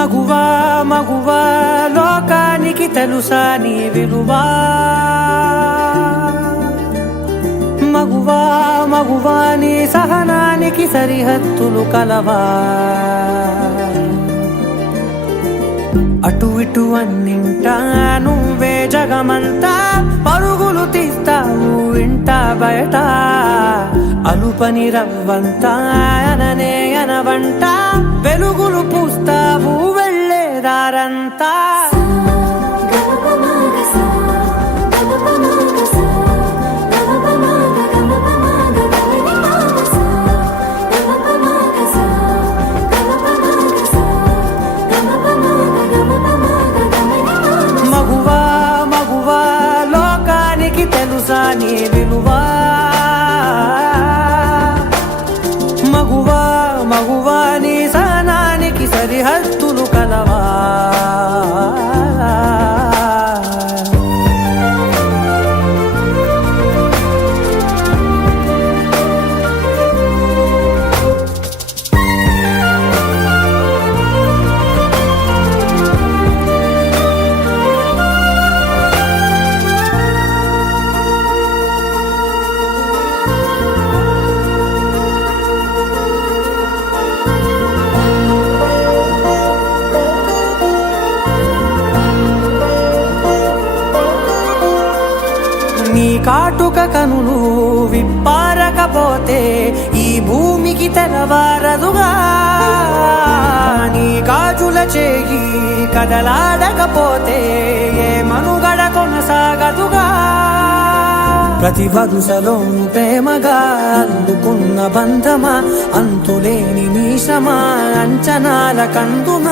మగువా మగువా లోకానికి తెలుసా నీ విలువా మగువా మగువా నీ సహనానికి సరిహద్దులు కలవా అటు ఇటు అన్నింటా నువ్వే జగమంతా పరుగులు తీస్తావు ఇంట బయట అలుపని రవ్వంతా అననే అనవంట వెలుగులు పూస్తావు వెళ్ళేదారంతా మగువా మగువా లోకానికి తెలుసా నీ విలువా మగువా మగువా నీ సహనానికి సరిహద్దులు కలవా నీ కాటుక కనులు విప్పారకపోతే ఈ భూమికి తెలవారదుగా నీ గాజుల చేయి కదలాడకపోతే ఏ మనుగడ కొనసాగదుగా ప్రతి వరుసలోను ప్రేమగా అందుకున్న బంధమా అంతులేని నీశమా అంచనాల కందున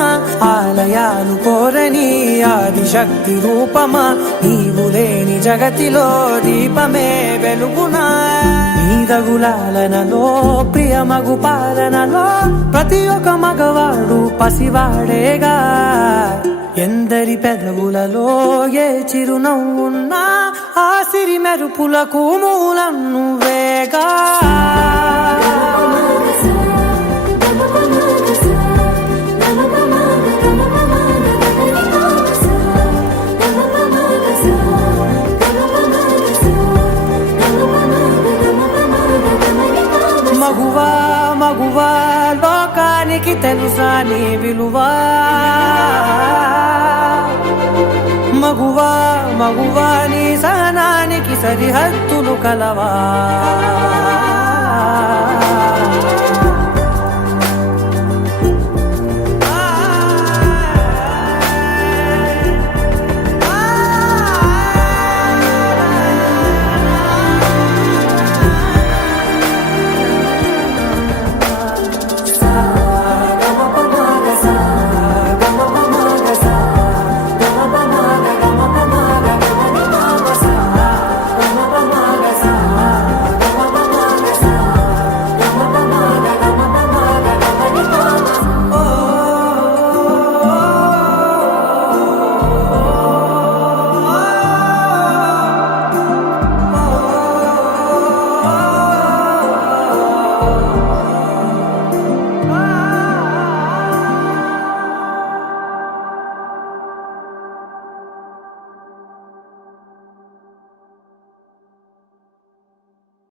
ఆలయాలు కోరని ఆదిశక్తి రూపమా నీవు లేని జగతిలో దీపమే వెలుగునా నీదగులాలనలో ప్రియమగు పాలనలో ప్రతి ఒక్క మగవాడు పసివాడేగా ఎందరి పెదవులలో ఏ చిరునవ్వున్నా ఆ సిరి మెరుపులకు మూలం నువ్వేగా మగువా మగువా లోకానికి తెలుసా నీ విలువా మగువా మగువా నీ సహనానికి సరిహద్దులు కలవా